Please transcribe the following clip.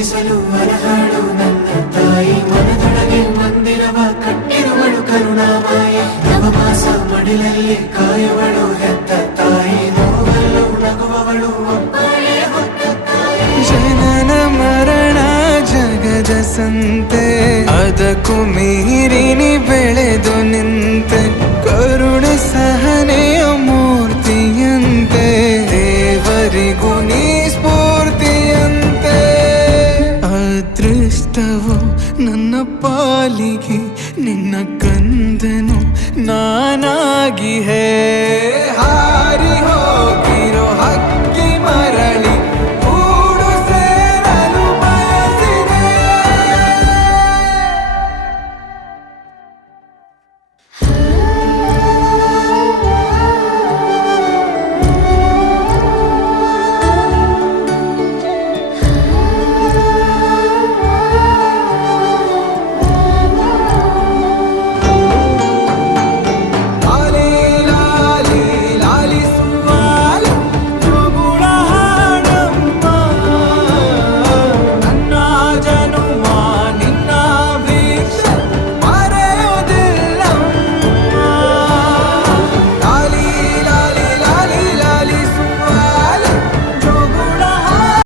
ಪೂಜಿಸಲು ಅರಹಾಳು ನನ್ನ ತಾಯಿ ಮನದೊಳಗೆ ಮಂದಿರವ ಕಟ್ಟಿರುವಳು ಕರುಣಾಮಾಯಿ ನವಮಾಸ ಮಡಿಲಲ್ಲಿ ಕಾಯುವಳು ಹೆತ್ತ ತಾಯಿ ನೋವಲ್ಲೂ ನಗುವವಳು ಒಬ್ಬಳೇ ಹೊತ್ತ ತಾಯಿ ಜನನ ಮರಣ ಜಗದ ಸಂತೆ ಅದಕ್ಕೂ ಮೀರಿನಿ ಬೆಳೆದು ನಿಂತೆ ಕರುಣೆ ಸಹನೆಯ ಮೂರ್ತಿಯಂತೆ ದೇವರಿಗೂ ನೀ ಸ್ಫೂರ್ತಿಯಂತೆ ಅದೃಷ್ಟವು ನನ್ನ ಪಾಲಿಗೆ ನಿನ್ನ ಕಂದನು ನಾನಾಗಿ ಹೇ